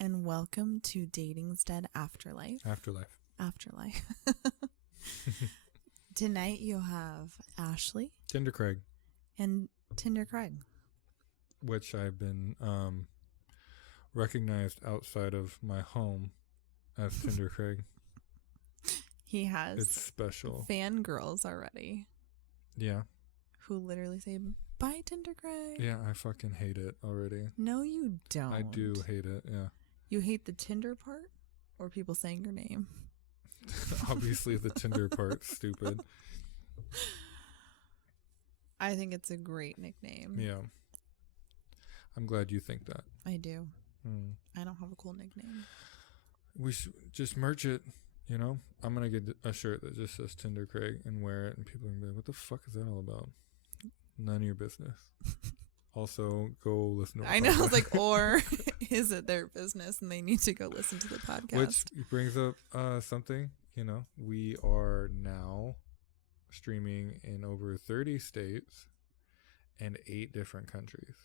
and welcome to Dating's Dead Afterlife. Afterlife. Tonight you have Ashley. Tinder Craig. And Tinder Craig. Which I've been recognized outside of my home as Tinder Craig. He has it's special fangirls already. Yeah. Who literally say, bye, Tinder Craig. Yeah, I fucking hate it already. No, you don't. I do hate it, yeah. You hate the Tinder part or people saying your name? Obviously the Tinder part's stupid. I think it's a great nickname. Yeah. I'm glad you think that. I do. I don't have a cool nickname. We should just merch it, you know? I'm going to get a shirt that just says Tinder Craig and wear it, and people are going to be like, what the fuck is that all about? None of your business. Also, go listen to the podcast. I know, I was like, or is it their business and they need to go listen to the podcast? Which brings up something, you know, we are now streaming in over 30 states and 8 different countries.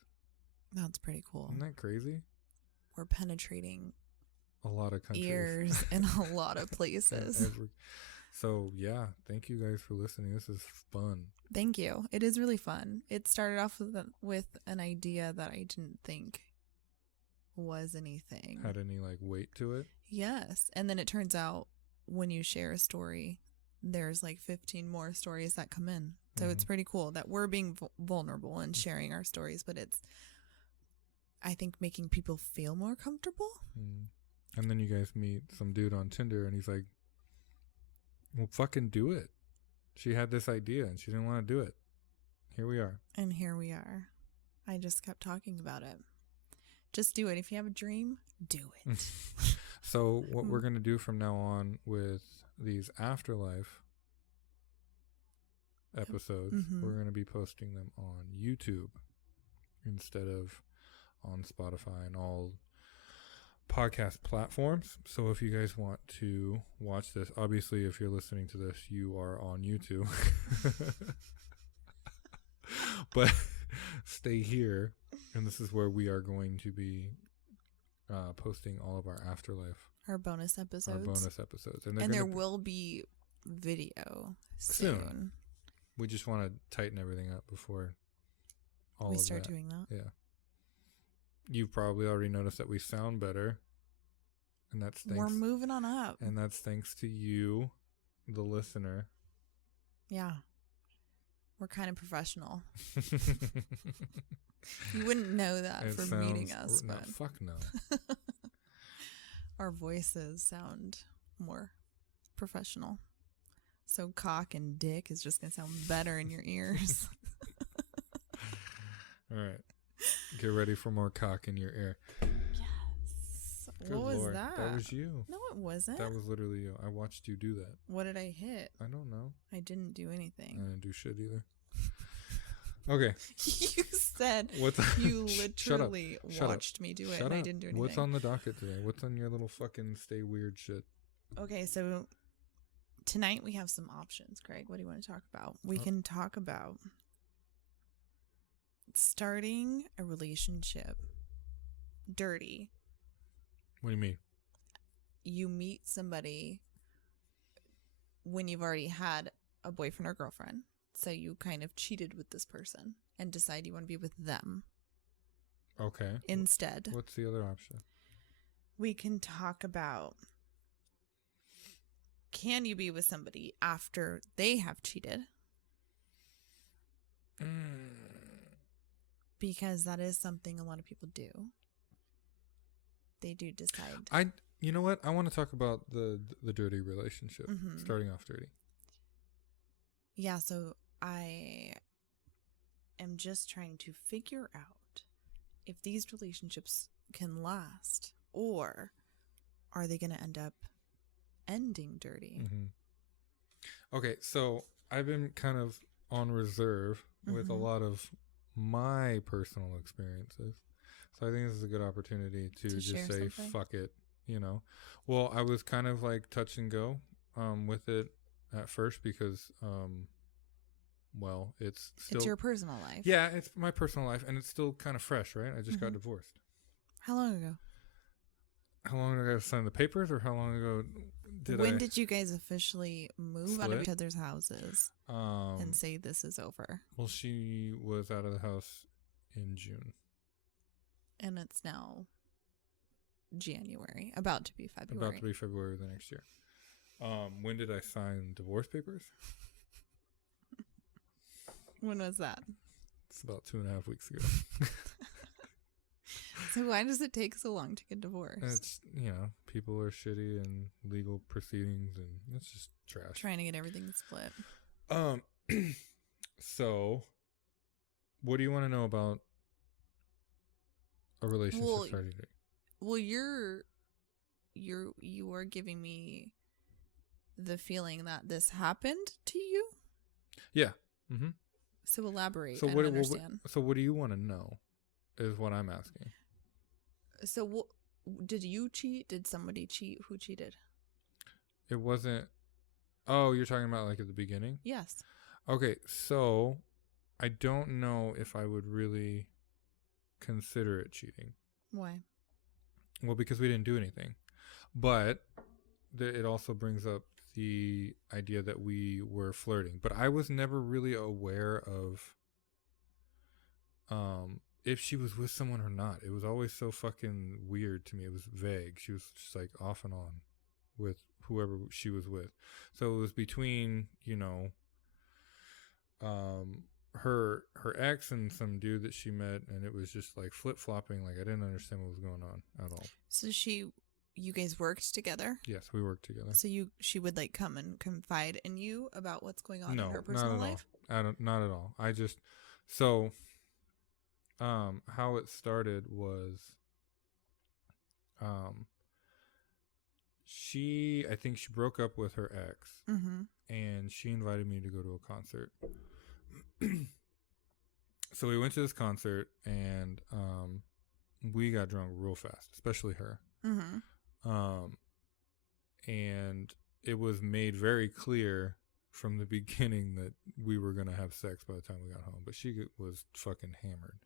That's pretty cool. Isn't that crazy? We're penetrating a lot of countries. Ears in a lot of places. So, yeah, thank you guys for listening. This is fun. Thank you. It is really fun. It started off with an idea that I didn't think was anything. Had any, like, weight to it? Yes. And then it turns out when you share a story, there's like 15 more stories that come in. So it's pretty cool that we're being vulnerable and sharing our stories, but it's, I think, making people feel more comfortable. And then you guys meet some dude on Tinder and he's like, well, fucking do it. She had this idea and she didn't want to do it. Here we are. And here we are. I just kept talking about it. Just do it. If you have a dream, do it. So what we're going to do from now on with these Afterlife episodes, we're going to be posting them on YouTube instead of on Spotify and all podcast platforms. So if you guys want to watch this, obviously if you're listening to this, you are on YouTube. But stay here, and this is where we are going to be posting all of our Afterlife. Our bonus episodes. And there will be video soon. We just want to tighten everything up before we start doing that. Yeah. You've probably already noticed that we sound better. And that's thanks. We're moving on up. And that's thanks to you, the listener. Yeah. We're kind of professional. You wouldn't know that from meeting us. No, fuck no. Our voices sound more professional. So cock and dick is just going to sound better in your ears. All right. Get ready for more cock in your ear. Yes. Good what was Lord. that? That was you. No, it wasn't. That was literally you. I watched you do that. What did I hit? I don't know. I didn't do anything. I didn't do shit either. Okay. You said you literally watched me do it and I didn't do anything. What's on the docket today? What's on your little fucking stay weird shit? Okay, so tonight we have some options, Craig. What do you want to talk about? We can talk about starting a relationship dirty. What do you mean? You meet somebody when you've already had a boyfriend or girlfriend. So you kind of cheated with this person and decide you want to be with them. Okay. Instead. What's the other option? We can talk about, can you be with somebody after they have cheated? Because that is something a lot of people do. They do decide. You know what? I want to talk about the dirty relationship. Starting off dirty. Yeah, so I am just trying to figure out if these relationships can last, or are they going to end up ending dirty? Okay, so I've been kind of on reserve with a lot of my personal experiences. So I think this is a good opportunity to just say, something? Fuck it, you know. Well, I was kind of like touch and go with it at first because, well, it's your personal life. Yeah, it's my personal life, and it's still kind of fresh, right? I just got divorced. How long ago? how long ago I signed the papers, or how long ago when did you guys officially move out of each other's houses and say this is over? Well, she was out of the house in June. And it's now January, about to be February. About to be February of the next year. When did I sign divorce papers? When was that? It's about 2.5 weeks ago. So why does it take so long to get divorced? It's, people are shitty and legal proceedings, and it's just trash. Trying to get everything split. So, what do you want to know about a relationship starting date? Well, you are giving me the feeling that this happened to you. Yeah. Mm-hmm. So elaborate. So I don't understand. So what do you want to know? Is what I'm asking. So did you cheat? Did somebody cheat? Who cheated? It wasn't. Oh, you're talking about like at the beginning? Yes. Okay, so I don't know if I would really consider it cheating. Why? Well, because we didn't do anything. But it also brings up the idea that we were flirting. But I was never really aware of if she was with someone or not. It was always so fucking weird to me. It was vague. She was just like off and on with whoever she was with. So it was between, her ex and some dude that she met, and it was just like flip-flopping. Like I didn't understand what was going on at all. So you guys worked together? Yes, we worked together. So she would like come and confide in you about what's going on in her personal life? Not at all. How it started was, I think she broke up with her ex, and she invited me to go to a concert. So we went to this concert, and we got drunk real fast, especially her. And it was made very clear from the beginning that we were going to have sex by the time we got home, but she was fucking hammered.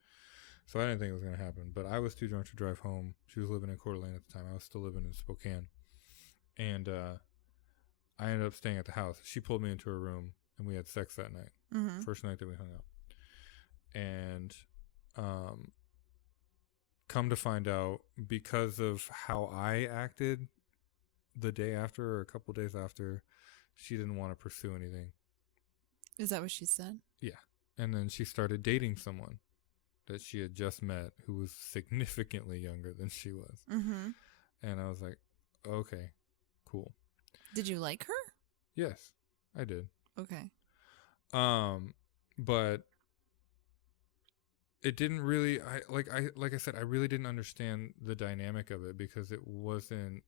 So I didn't think it was going to happen, but I was too drunk to drive home. She was living in Coeur d'Alene at the time. I was still living in Spokane. And I ended up staying at the house. She pulled me into her room, and we had sex that night. First night that we hung out. And come to find out, because of how I acted the day after or a couple days after, she didn't want to pursue anything. Is that what she said? Yeah. And then she started dating someone that she had just met who was significantly younger than she was. And I was like, okay, cool. Did you like her? Yes, I did. Okay. But it didn't really, like I said, I really didn't understand the dynamic of it, because it wasn't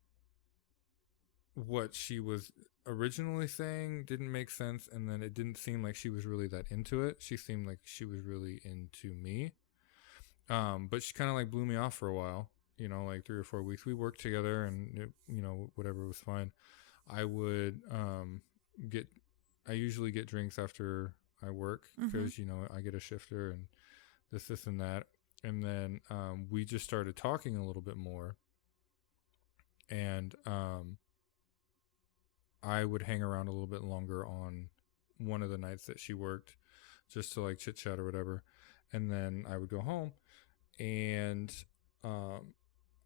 what she was originally saying. Didn't make sense. And then it didn't seem like she was really that into it. She seemed like she was really into me. But she kind of like blew me off for a while, like 3 or 4 weeks. We worked together, and it, whatever, was fine. I would, I usually get drinks after I work, because, I get a shifter and this and that. And then, we just started talking a little bit more, and, I would hang around a little bit longer on one of the nights that she worked, just to like chit chat or whatever. And then I would go home, and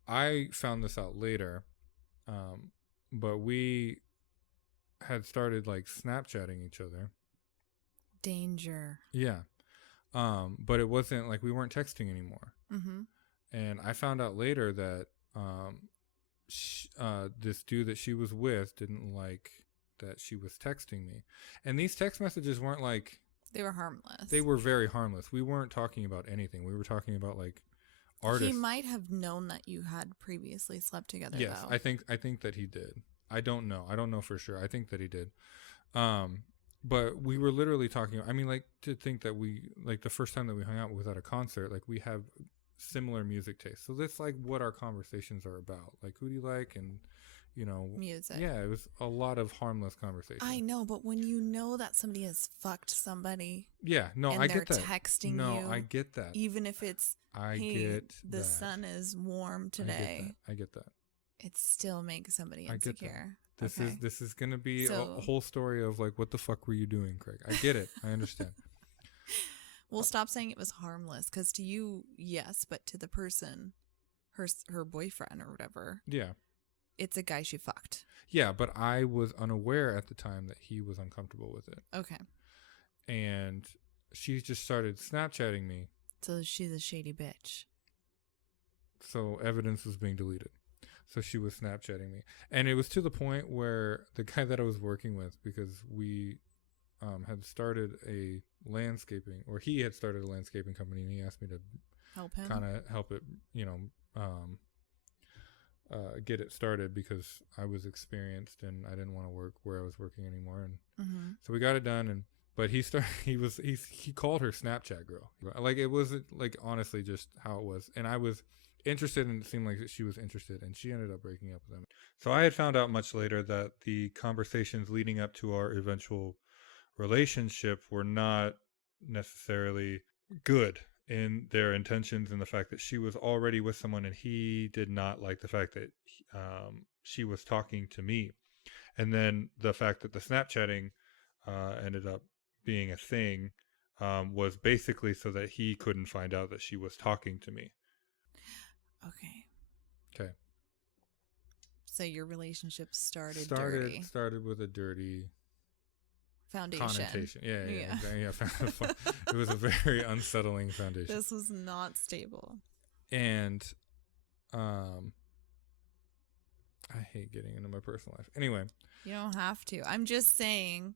I found this out later, but we had started like Snapchatting each other. Danger. Yeah. But it wasn't like we weren't texting anymore. And I found out later that this dude that she was with didn't like that she was texting me. And these text messages weren't like... They were harmless. They were very harmless. We weren't talking about anything. We were talking about like artists. He might have known that you had previously slept together, yes, though. I think that he did. I don't know. I don't know for sure. I think that he did. But we were literally talking. I mean, like, to think that we, like, the first time that we hung out was at a concert, like, we have similar music tastes. So that's like what our conversations are about. Like, who do you like? And, music. Yeah, it was a lot of harmless conversation. I know, but when you know that somebody has fucked somebody. Yeah, no, I get that. And they're texting you. No, I get that. Even if it's, I get the that. sun is warm today. I get that. it still makes somebody insecure. This is going to be a whole story of like, what the fuck were you doing, Craig? I get it. I understand. Well, stop saying it was harmless, because to you, yes, but to the person, her boyfriend or whatever, yeah, it's a guy she fucked. Yeah, but I was unaware at the time that he was uncomfortable with it. Okay. And she just started Snapchatting me. So she's a shady bitch. So evidence was being deleted. So she was Snapchatting me. And it was to the point where the guy that I was working with, because we had started a landscaping, or he had started a landscaping company, and he asked me to help him, kind of help it, get it started, because I was experienced and I didn't want to work where I was working anymore. And so we got it done. But he called her Snapchat girl. Like, it wasn't like, honestly, just how it was. And I was interested, and it seemed like she was interested, and she ended up breaking up with him. So I had found out much later that the conversations leading up to our eventual relationship were not necessarily good in their intentions, and the fact that she was already with someone and he did not like the fact that she was talking to me. And then the fact that the Snapchatting ended up being a thing was basically so that he couldn't find out that she was talking to me. Okay. So your relationship started dirty. Started with a dirty foundation. Connotation. Yeah. It was a very unsettling foundation. This was not stable. And I hate getting into my personal life. Anyway. You don't have to. I'm just saying,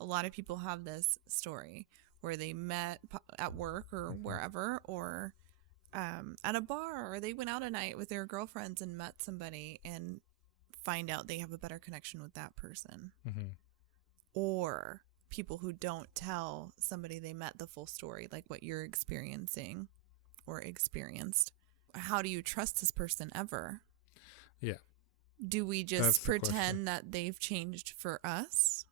a lot of people have this story where they met at work or wherever, or at a bar, or they went out a night with their girlfriends and met somebody and find out they have a better connection with that person. Or people who don't tell somebody they met the full story, like what you're experiencing or experienced. How do you trust this person ever? Yeah. Do we just pretend that they've changed for us?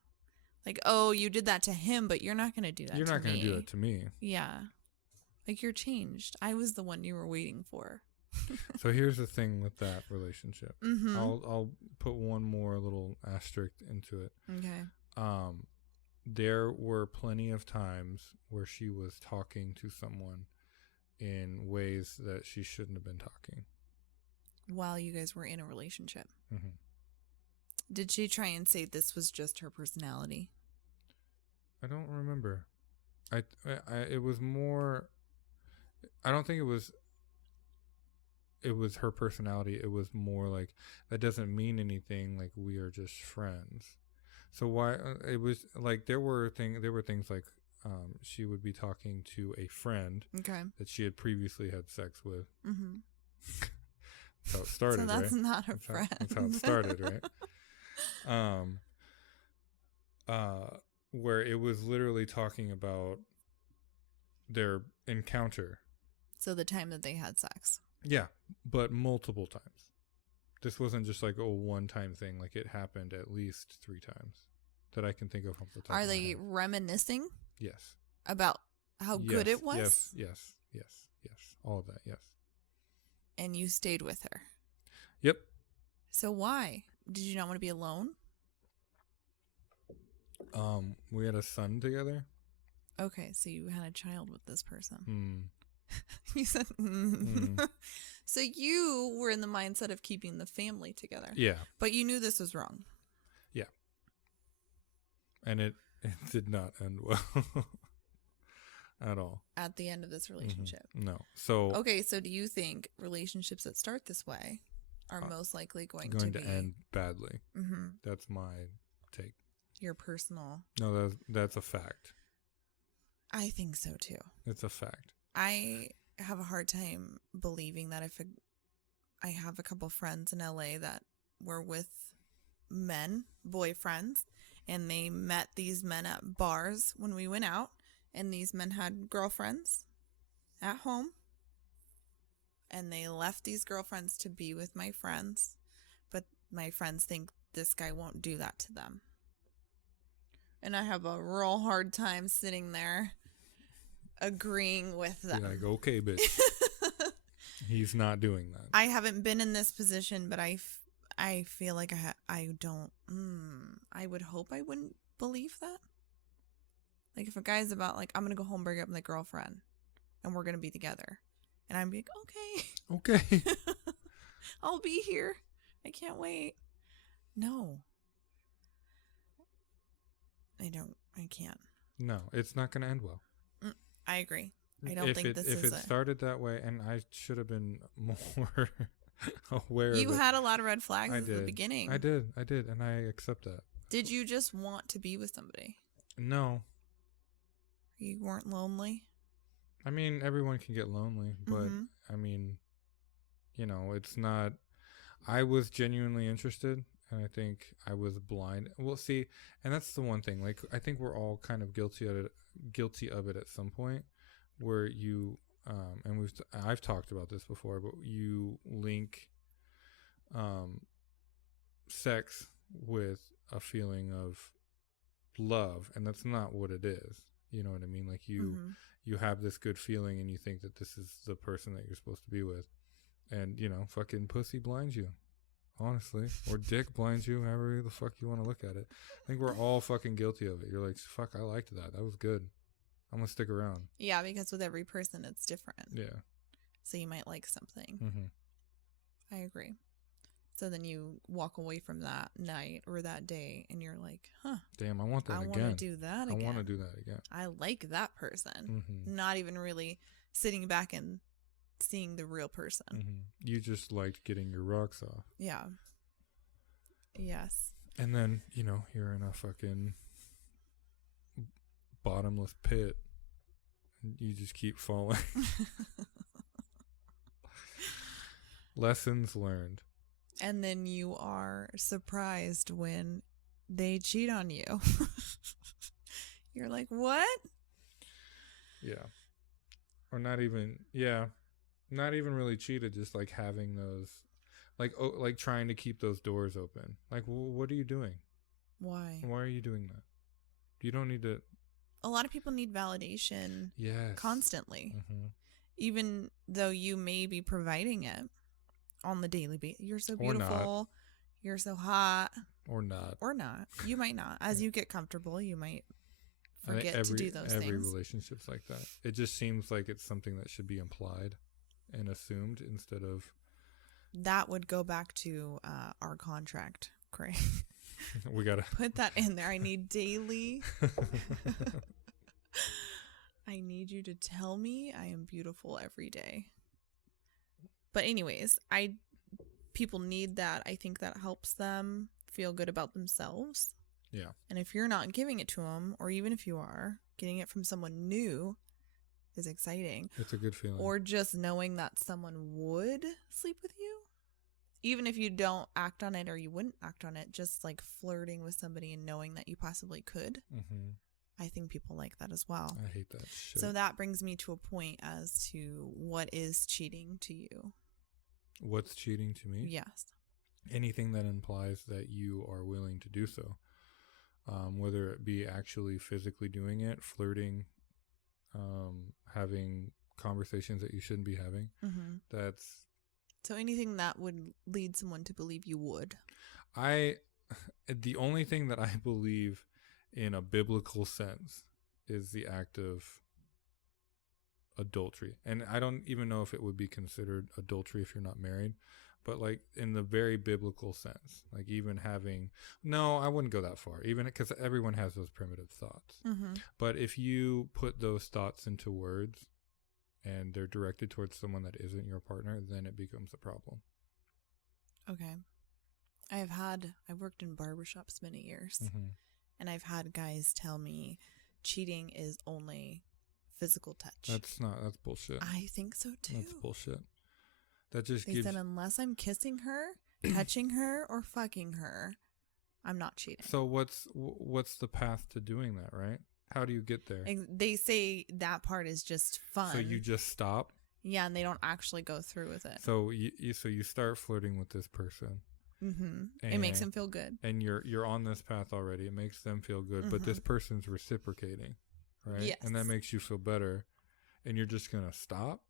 Like, oh, you did that to him, but you're not going to do that to me. You're not going to do that to me. Yeah. Like, you're changed. I was the one you were waiting for. So here's the thing with that relationship. I'll put one more little asterisk into it. Okay. There were plenty of times where she was talking to someone in ways that she shouldn't have been talking. While you guys were in a relationship. Did she try and say this was just her personality? I don't remember. It was more, I don't think it was her personality. It was more like, that doesn't mean anything, like, we are just friends. So why it was like, there were things like she would be talking to a friend that she had previously had sex with. That's how it started. So that's right? Not a friend. That's how it started, right? Where it was literally talking about their encounter. So the time that they had sex. Yeah, but multiple times. This wasn't just like a one-time thing. Like, it happened at least 3 times that I can think of off the top of my head. Are they reminiscing? Yes. About how good it was? Yes. All of that, yes. And you stayed with her? Yep. So why? Did you not want to be alone? We had a son together. Okay, so you had a child with this person. You said, So you were in the mindset of keeping the family together. Yeah. But you knew this was wrong. Yeah. And it did not end well at all. At the end of this relationship. No. So. Okay, so do you think relationships that start this way are most likely going to end badly? That's my take. Your personal. No, that's a fact. I think so too. It's a fact. I have a hard time believing that if I have a couple friends in LA that were with men, boyfriends, and they met these men at bars when we went out, and these men had girlfriends at home, and they left these girlfriends to be with my friends, but my friends think this guy won't do that to them. And I have a real hard time sitting there agreeing with them. You're like, okay, bitch. He's not doing that. I haven't been in this position, but I I feel like I don't, I would hope I wouldn't believe that. Like if a guy's about like, I'm going to go home, break up with my girlfriend and we're going to be together. And I'm like, Okay. I'll be here. I can't wait. No. I can't. No, it's not going to end well. I agree. I don't think this is if it started that way, and I should have been more aware of it. You had a lot of red flags at the beginning. I did, and I accept that. Did you just want to be with somebody? No. You weren't lonely? I mean, everyone can get lonely, but I mean, you know, it's not. I was genuinely interested, and I think I was blind. Well, see, and that's the one thing. Like, I think we're all kind of guilty of it at some point, where you, and I've talked about this before, but you link, sex with a feeling of love, and that's not what it is. You know what I mean? Like you have this good feeling, and you think that this is the person that you're supposed to be with, and you know, fucking pussy blinds you. Honestly, or dick blinds you, however the fuck you want to look at it. I think we're all fucking guilty of it. You're like, fuck, I liked that. That was good. I'm going to stick around. Yeah, because with every person, it's different. Yeah. So you might like something. Mm-hmm. I agree. So then you walk away from that night or that day, and you're like, huh. Damn, I want that again. I want to do that again. I want to do that again. I like that person. Not even really sitting back and seeing the real person. You just liked getting your rocks off. Yeah. Yes. And then, you know, you're in a fucking bottomless pit. You just keep falling. Lessons learned. And then you are surprised when they cheat on you. You're like, what? Yeah. Or not even, not even really cheated, just like having those, like trying to keep those doors open. Like, what are you doing? Why? Why are you doing that? You don't need to. A lot of people need validation. Yes. Constantly. Even though you may be providing it on the daily basis. You're so beautiful. You're so hot. Or not. You might not. As you get comfortable, you might forget to do those things. Every relationship's like that. It just seems like it's something that should be implied and assumed instead of. That would go back to our contract, Craig. We gotta put that in there. I need daily. I need you to tell me I am beautiful every day. But anyways, people need that. I think that helps them feel good about themselves. Yeah. And if you're not giving it to them, or even if you are, getting it from someone new is exciting. It's a good feeling. Or just knowing that someone would sleep with you. Even if you don't act on it or you wouldn't act on it, just like flirting with somebody and knowing that you possibly could. I think people like that as well. I hate that shit. So that brings me to a point as to what is cheating to you. What's cheating to me? Yes. Anything that implies that you are willing to do so. Whether it be actually physically doing it, flirting, having conversations that you shouldn't be having. That's... So anything that would lead someone to believe you would. The only thing that I believe in a biblical sense is the act of adultery. And I don't even know if it would be considered adultery if you're not married, but like in the very biblical sense, like even having, no, I wouldn't go that far, even because everyone has those primitive thoughts. But if you put those thoughts into words and they're directed towards someone that isn't your partner, then it becomes a problem. Okay. I've worked in barbershops many years, and I've had guys tell me cheating is only physical touch. That's bullshit. I think so too. That's bullshit. That just They said unless I'm kissing her, touching her, or fucking her, I'm not cheating. So what's the path to doing that, right? How do you get there? They say that part is just fun. So you just stop? Yeah, and they don't actually go through with it. So you start flirting with this person. It makes them feel good. And you're on this path already. It makes them feel good, but this person's reciprocating, right? Yes. And that makes you feel better, and you're just going to stop?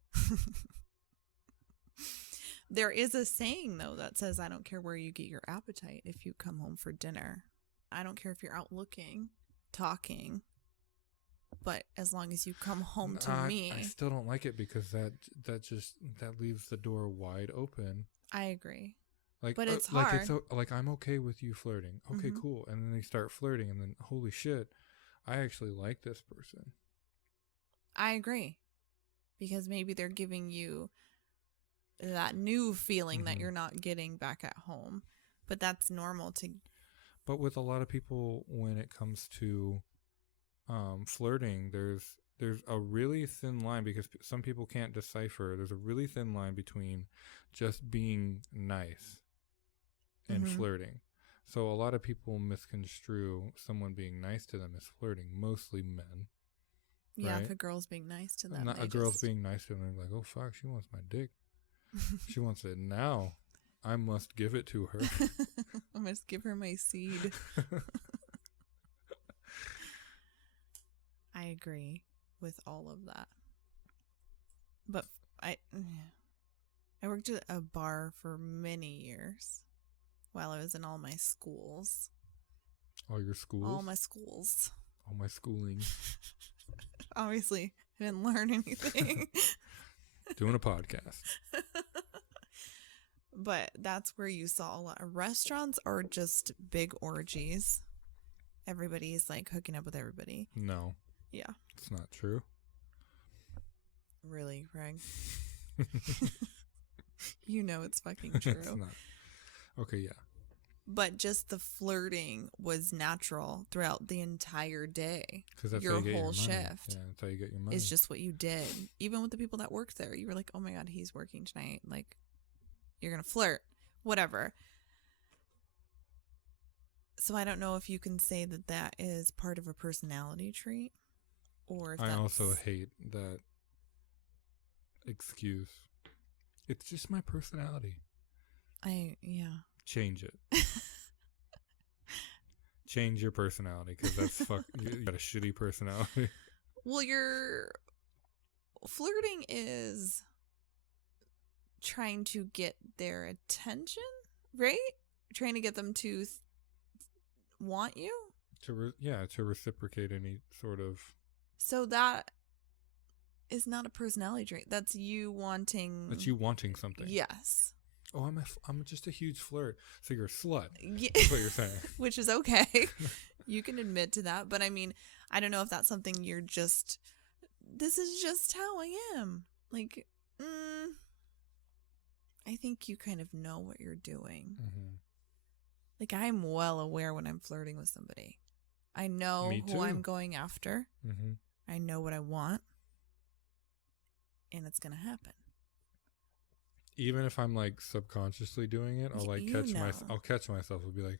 There is a saying, though, that says, I don't care where you get your appetite if you come home for dinner. I don't care if you're out looking, talking, but as long as you come home to me. I still don't like it because that leaves the door wide open. I agree. Like, but it's hard. Like I'm okay with you flirting. Okay, cool. And then they start flirting, and then holy shit, I actually like this person. I agree. Because maybe they're giving you that new feeling that you're not getting back at home. But that's normal to... But with a lot of people, when it comes to flirting, there's a really thin line, because some people can't decipher. There's a really thin line between just being nice and flirting. So a lot of people misconstrue someone being nice to them as flirting, mostly men. Yeah, right? if a girl's being nice to them. Not a girl's being nice to them. They're like, oh, fuck, she wants my dick. She wants it now. I must give it to her. I must give her my seed. I agree with all of that. But I worked at a bar for many years while I was in all my schools. All your schools? All my schools. All my schooling. Obviously, I didn't learn anything. Doing a podcast. But that's where you saw a lot of restaurants are just big orgies. Everybody's like hooking up with everybody. No. Yeah. It's not true. Really, Craig? You know it's fucking true. It's not. Okay, yeah. But just the flirting was natural throughout the entire day. Because that's your how you get whole your money. shift. Yeah, that's how you get your money. It's just what you did. Even with the people that worked there, you were like, oh my God, he's working tonight. Like, you're going to flirt. Whatever. So I don't know if you can say that that is part of a personality trait. Or if I also hate that excuse. It's just my personality. Yeah. Change it. Change your personality, because that's you got a shitty personality. Well, your flirting is trying to get their attention, right? Trying to get them to want you? To reciprocate any sort of... So that is not a personality trait. That's you wanting... That's you wanting something. Yes. Oh, I'm just a huge flirt. So you're a slut. Yeah. That's what you're saying. Which is okay. You can admit to that. But I mean, I don't know if that's something you're just... This is just how I am. Like, I think you kind of know what you're doing. Mm-hmm. Like, I'm well aware when I'm flirting with somebody. I know who I'm going after. Mm-hmm. I know what I want. And it's going to happen. Even if I'm like subconsciously doing it, I'll like I'll catch myself and be like,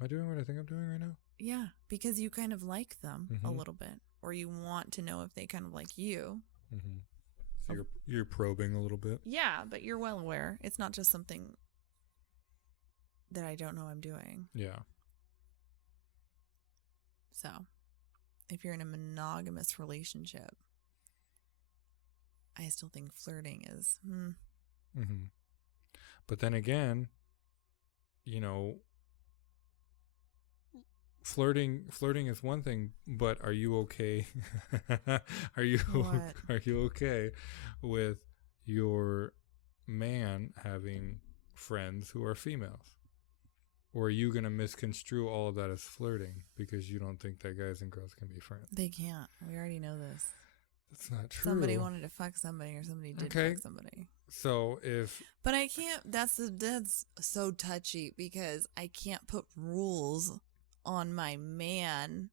am I doing what I think I'm doing right now? Yeah, because you kind of like them a little bit, or you want to know if they kind of like you. Mm-hmm. So you're probing a little bit. Yeah, but you're well aware. It's not just something that I don't know I'm doing. Yeah. So, if you're in a monogamous relationship, I still think flirting is... Mm-hmm. But then again, you know, flirting is one thing, but are you okay? Are you okay with your man having friends who are females? Or are you going to misconstrue all of that as flirting because you don't think that guys and girls can be friends? They can't. We already know this. That's not true. Somebody wanted to fuck somebody, or somebody did fuck somebody. So if... But I can't... That's so touchy, because I can't put rules on my man,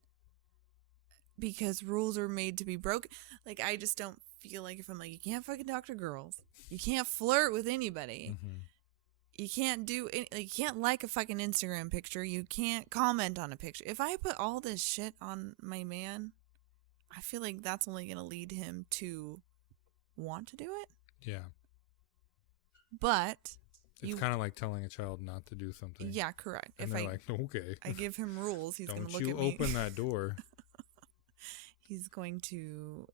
because rules are made to be broken. Like, I just don't feel like, if I'm like, you can't fucking talk to girls, you can't flirt with anybody, you can't do any, like, you can't like a fucking Instagram picture, you can't comment on a picture. If I put all this shit on my man, I feel like that's only going to lead him to want to do it. Yeah. But it's kind of like telling a child not to do something. Yeah, correct. And they're like, okay. I give him rules, he's going to look at me. Don't you open that door. He's going to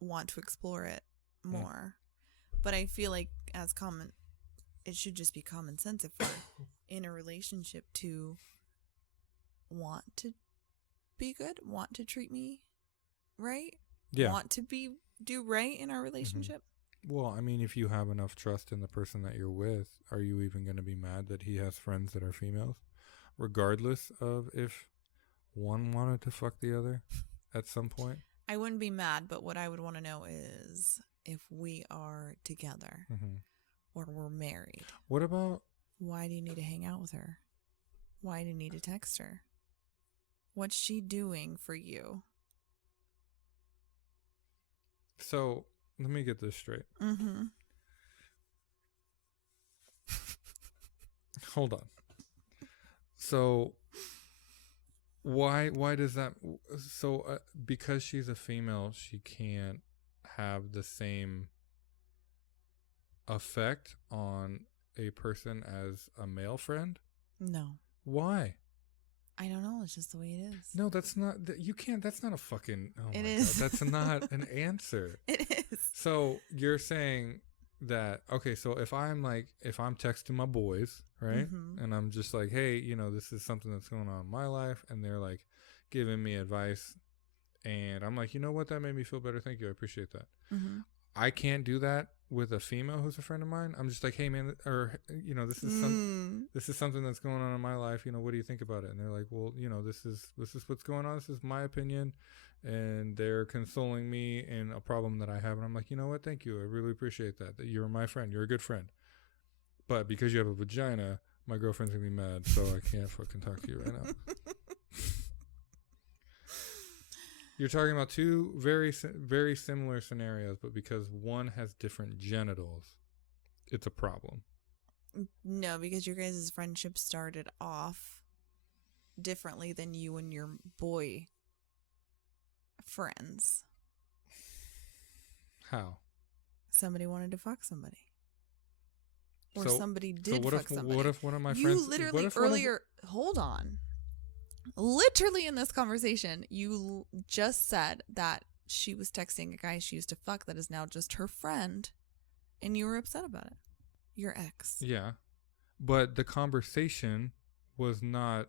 want to explore it more. But I feel like as common. It should just be common sense if we're in a relationship to want to be good, want to treat me right, want to do right in our relationship. Well, I mean, if you have enough trust in the person that you're with, are you even going to be mad that he has friends that are females, regardless of if one wanted to fuck the other at some point? I wouldn't be mad, but what I would want to know is if we are together or we're married. What about... Why do you need to hang out with her? Why do you need to text her? What's she doing for you? So, let me get this straight. Hold on. So, why does that... So, because she's a female, she can't have the same effect on a person as a male friend? No. Why? I don't know. It's just the way it is. No, that's not... You can't... That's not a fucking... Oh it my is. God, that's not an answer. It is. So, you're saying that... Okay, so if I'm texting my boys, right? And I'm just like, hey, you know, this is something that's going on in my life. And they're like giving me advice. And I'm like, you know what? That made me feel better. Thank you. I appreciate that. I can't do that with a female who's a friend of mine. I'm just like, hey man, or you know, this is something that's going on in my life. You know, what do you think about it? And they're like, well, you know, this is what's going on. This is my opinion, and they're consoling me in a problem that I have. And I'm like, you know what? Thank you. I really appreciate that. That you're my friend. You're a good friend. But because you have a vagina, my girlfriend's gonna be mad, so I can't fucking talk to you right now. You're talking about two very, very similar scenarios, but because one has different genitals, it's a problem. No, because your guys' friendship started off differently than you and your boy friends. How? Somebody wanted to fuck somebody. Or somebody did fuck somebody. What if one of my friends... You literally earlier... Hold on. Literally in this conversation, you just said that she was texting a guy she used to fuck that is now just her friend, and you were upset about it. Your ex. Yeah. But the conversation was not...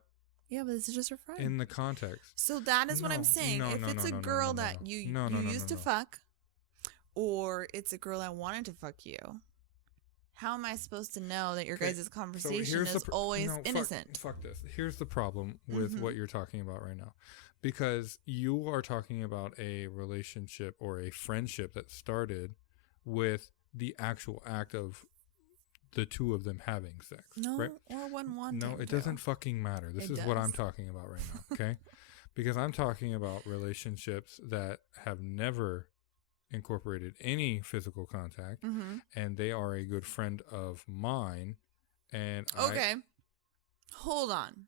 Yeah, but this is just her friend. In the context. So that is what I'm saying. If it's a girl that you used to fuck, or it's a girl that wanted to fuck you, how am I supposed to know that your guys' conversation is always innocent? Fuck this. Here's the problem with what you're talking about right now. Because you are talking about a relationship or a friendship that started with the actual act of the two of them having sex. No, right? or one wanting No, it doesn't fucking matter. This is what I'm talking about right now, okay? Because I'm talking about relationships that have never incorporated any physical contact, and they are a good friend of mine. And hold on.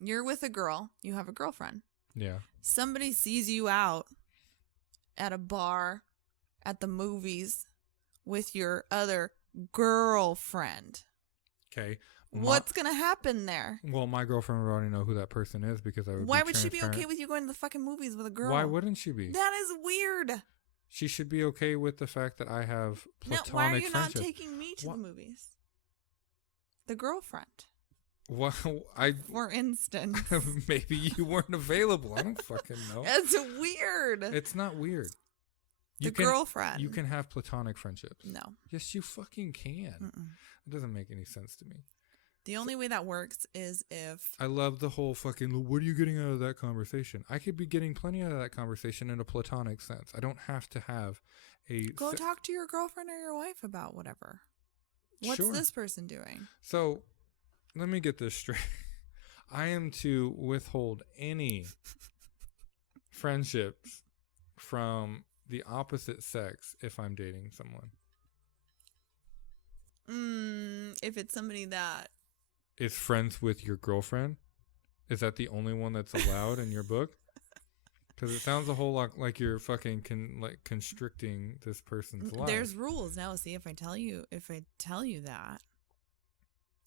You're with a girl. You have a girlfriend. Yeah. Somebody sees you out at a bar, at the movies, with your other girlfriend. Okay. What's going to happen there? Well, my girlfriend would already know who that person is because I would Why would she be okay with you going to the fucking movies with a girl? Why wouldn't she be? That is weird. She should be okay with the fact that I have platonic why are you friendship. Not taking me to the movies? The girlfriend. Well, for instance. Maybe you weren't available. I don't fucking know. It's weird. It's not weird. Girlfriend. You can have platonic friendships. No. Yes, you fucking can. It doesn't make any sense to me. The only way that works is if... I love the whole fucking, what are you getting out of that conversation? I could be getting plenty out of that conversation in a platonic sense. I don't have to have a... Go talk to your girlfriend or your wife about whatever. What's this person doing? So, let me get this straight. I am to withhold any friendships from the opposite sex if I'm dating someone. If it's somebody that... is friends with your girlfriend? Is that the only one that's allowed in your book? Because it sounds a whole lot like you're fucking constricting this person's life. There's rules now. See, if I tell you that,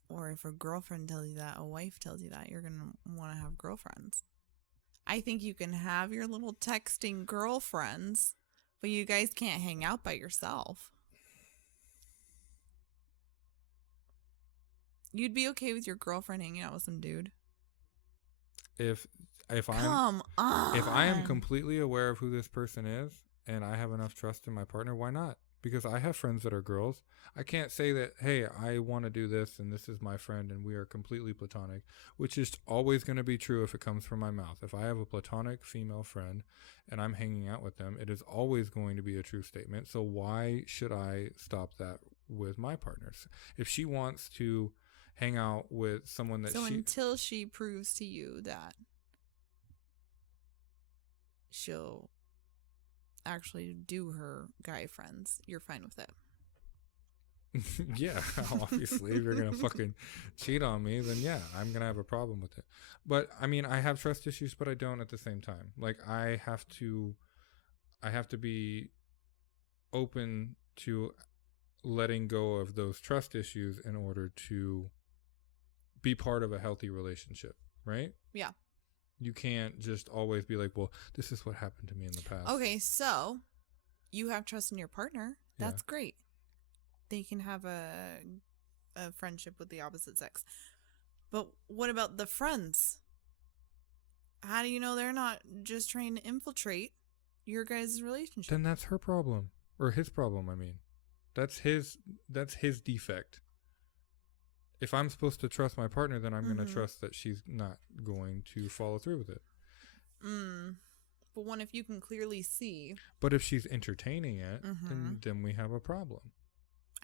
or if a girlfriend tells you that, a wife tells you that, you're gonna want to have girlfriends. I think you can have your little texting girlfriends, but you guys can't hang out by yourself. You'd be okay with your girlfriend hanging out with some dude? If Come on. If I am completely aware of who this person is and I have enough trust in my partner, why not? Because I have friends that are girls. I can't say that, hey, I want to do this and this is my friend and we are completely platonic, which is always going to be true if it comes from my mouth. If I have a platonic female friend and I'm hanging out with them, it is always going to be a true statement. So why should I stop that with my partners? If she wants to hang out with someone that until she proves to you that she'll actually do her guy friends, you're fine with it. Yeah, obviously, if you're gonna fucking cheat on me, then yeah, I'm gonna have a problem with it. But I mean, I have trust issues, but I don't at the same time. Like I have to be open to letting go of those trust issues in order to be part of a healthy relationship, right? Yeah. You can't just always be like, well, this is what happened to me in the past. Okay, so you have trust in your partner. That's great. They can have a friendship with the opposite sex. But what about the friends? How do you know they're not just trying to infiltrate your guys' relationship? Then that's her problem. Or his problem, I mean. That's his defect. If I'm supposed to trust my partner, then I'm going to trust that she's not going to follow through with it. But what if you can clearly see? But if she's entertaining it, then we have a problem.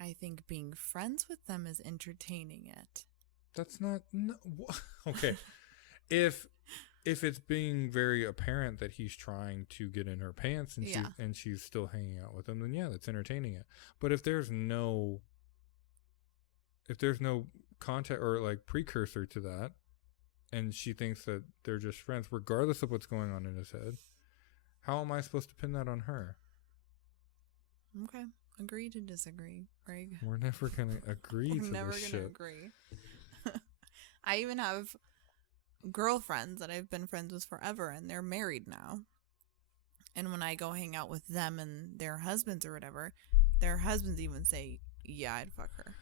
I think being friends with them is entertaining it. That's not... No, okay. If it's being very apparent that he's trying to get in her pants and she's still hanging out with him, then yeah, that's entertaining it. But if there's no contact or like precursor to that, and she thinks that they're just friends, regardless of what's going on in his head, how am I supposed to pin that on her? Okay. Agree to disagree, Craig. We're never going to agree to this shit. We're never going to agree. I even have girlfriends that I've been friends with forever, and they're married now. And when I go hang out with them and their husbands or whatever, their husbands even say, yeah, I'd fuck her.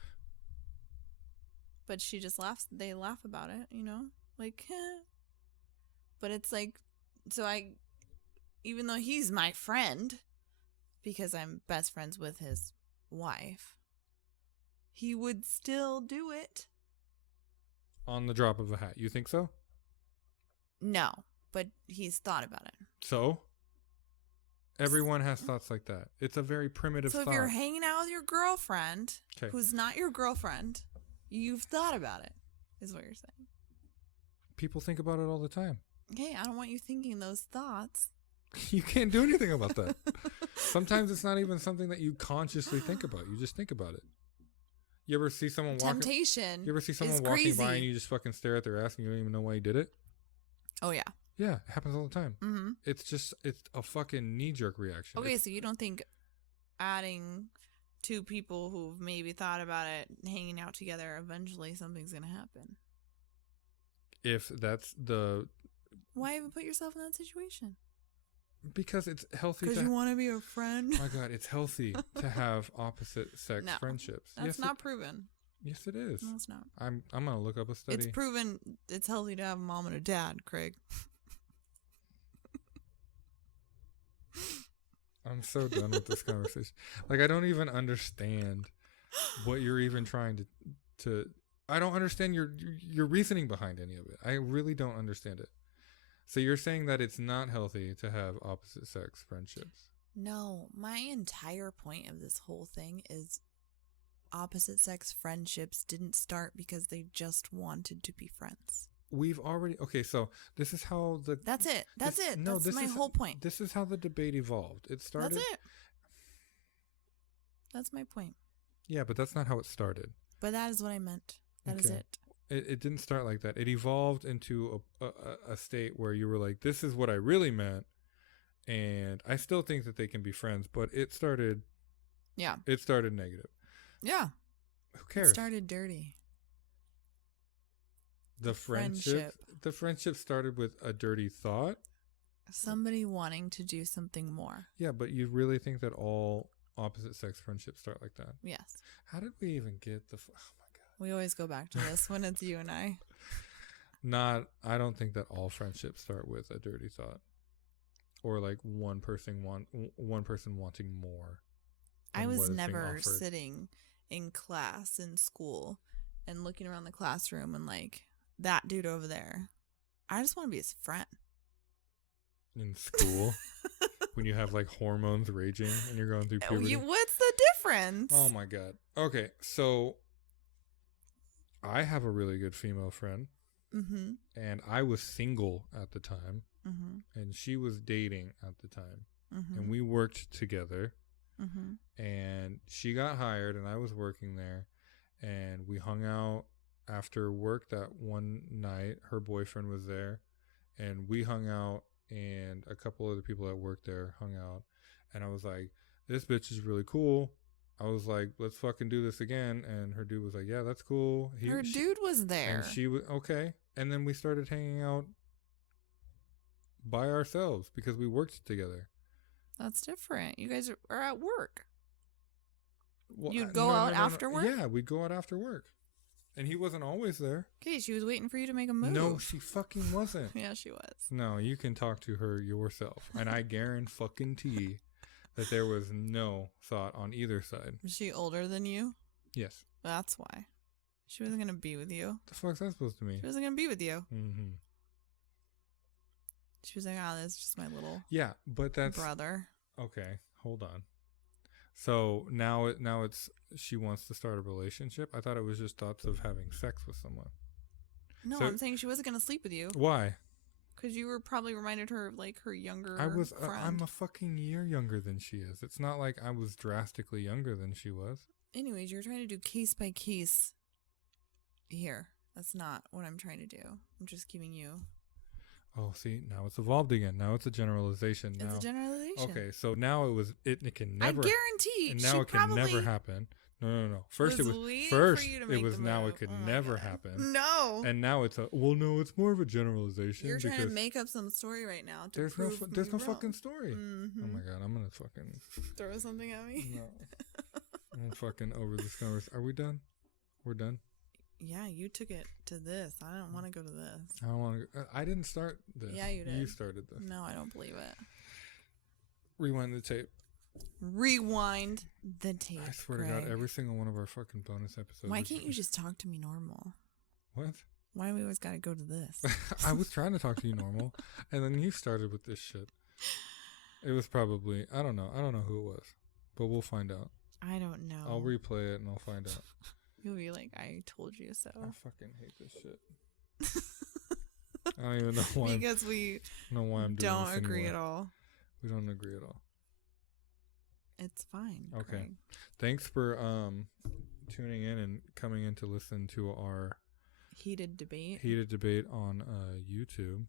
But she just laughs. They laugh about it, you know? Like, But it's like, even though he's my friend, because I'm best friends with his wife, he would still do it. On the drop of a hat. You think so? No, but he's thought about it. So? Everyone has thoughts like that. It's a very primitive thought. So if you're hanging out with your girlfriend, who's not your girlfriend, you've thought about it, is what you're saying. People think about it all the time. Okay, I don't want you thinking those thoughts. You can't do anything about that. Sometimes it's not even something that you consciously think about. You just think about it. You ever see someone walking? Temptation. You ever see someone walking by and you just fucking stare at their ass and you don't even know why you did it? Oh, yeah. Yeah, it happens all the time. Mm-hmm. It's a fucking knee-jerk reaction. Okay, so you don't think adding two people who've maybe thought about it, hanging out together, eventually something's going to happen? If that's the... Why even put yourself in that situation? Because it's healthy. Because you want to be a friend? My God, it's healthy to have opposite sex friendships. That's not proven. Yes, it is. No, it's not. I'm going to look up a study. It's proven it's healthy to have a mom and a dad, Craig. I'm so done with this conversation. Like, I don't even understand what you're even trying to I don't understand your reasoning behind any of it. I really don't understand it. So you're saying that it's not healthy to have opposite sex friendships? No, my entire point of this whole thing is opposite sex friendships didn't start because they just wanted to be friends. We've already... Okay, so this is how the... That's it. That's my whole point. This is how the debate evolved. It started... That's it. That's my point. Yeah, but that's not how it started. But that is what I meant. That is it. It didn't start like that. It evolved into a state where you were like, this is what I really meant. And I still think that they can be friends, but it started... Yeah. It started negative. Yeah. Who cares? It started dirty. The friendship started with a dirty thought. Somebody wanting to do something more. Yeah, but you really think that all opposite sex friendships start like that? Yes. How did we even get the... Oh my God. We always go back to this when it's you and I. I don't think that all friendships start with a dirty thought. Or like one person wanting more. I was never sitting in class in school and looking around the classroom and like, that dude over there, I just want to be his friend. In school? When you have like hormones raging and you're going through puberty? What's the difference? Oh my God. Okay, so I have a really good female friend. Mm-hmm. And I was single at the time. Mm-hmm. And she was dating at the time. Mm-hmm. And we worked together. Mm-hmm. And she got hired and I was working there. And we hung out after work that one night. Her boyfriend was there. And we hung out. And a couple other people that worked there hung out. And I was like, this bitch is really cool. I was like, let's fucking do this again. And her dude was like, yeah, that's cool. Dude was there. And she was, okay. And then we started hanging out by ourselves because we worked together. That's different. You guys are at work. Well, You'd go out after work? Yeah, we'd go out after work. And he wasn't always there. Okay, she was waiting for you to make a move. No, she fucking wasn't. Yeah, she was. No, you can talk to her yourself. And I guarantee that there was no thought on either side. Was she older than you? Yes. That's why. She wasn't going to be with you. The fuck's that supposed to mean? She wasn't going to be with you. Mm-hmm. She was like, that's just my little but that's brother. Okay, hold on. So now it's she wants to start a relationship. I thought it was just thoughts of having sex with someone. No, so, I'm saying she wasn't going to sleep with you. Why? Because you were probably reminded her of like her younger friend. I'm a fucking year younger than she is. It's not like I was drastically younger than she was. Anyways, you're trying to do case by case here. That's not what I'm trying to do. I'm just giving you. Oh, see, now it's evolved again. Now it's a generalization. It's a generalization. Okay, so now it can never. I guarantee. And now it can never happen. No. First it was now it could never happen. No. And now it's no, it's more of a generalization. You're trying to make up some story right now. There's no fucking story. Mm-hmm. Oh my God, I'm gonna fucking throw something at me. No. I'm fucking over this conversation. Are we done? We're done. Yeah, you took it to this. I don't want to go to this. I don't want to. I didn't start this. Yeah, you did. You started this. No, I don't believe it. Rewind the tape. Rewind the tape. I swear to God, every single one of our fucking bonus episodes. Why can't you just talk to me normal? What? Why do we always got to go to this? I was trying to talk to you normal, and then you started with this shit. It was probably, I don't know who it was, but we'll find out. I don't know. I'll replay it and I'll find out. You'll be like, I told you so. I fucking hate this shit. I don't even know why. Because we I'm don't agree at all. We don't agree at all. It's fine. Okay. Craig. Thanks for tuning in and coming in to listen to our heated debate on YouTube.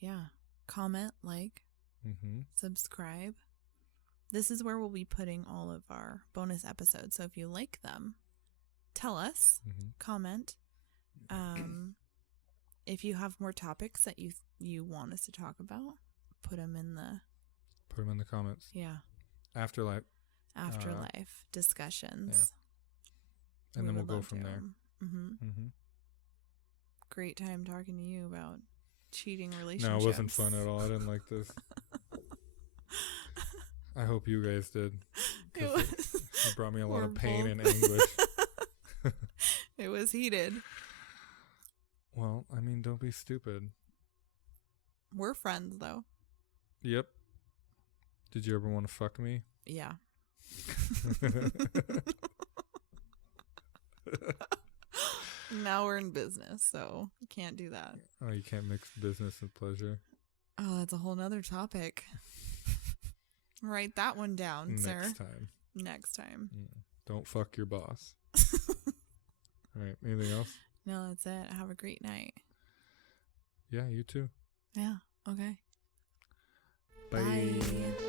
Yeah. Comment, like, subscribe. This is where we'll be putting all of our bonus episodes. So if you like them, tell us, comment. If you have more topics that you want us to talk about, put them in the comments. Yeah. Afterlife discussions. Yeah. And then we'll go from there. Great time talking to you about cheating relationships. No, it wasn't fun at all. I didn't like this. I hope you guys did. It brought me a lot of pain and anguish. It was heated. Well, I mean, don't be stupid. We're friends, though. Yep. Did you ever want to fuck me? Yeah. Now we're in business, so you can't do that. Oh, you can't mix business with pleasure? Oh, that's a whole nother topic. Write that one down, sir. Next time. Don't fuck your boss. All right. Anything else? No, that's it. Have a great night. Yeah, you too. Yeah. Okay. Bye.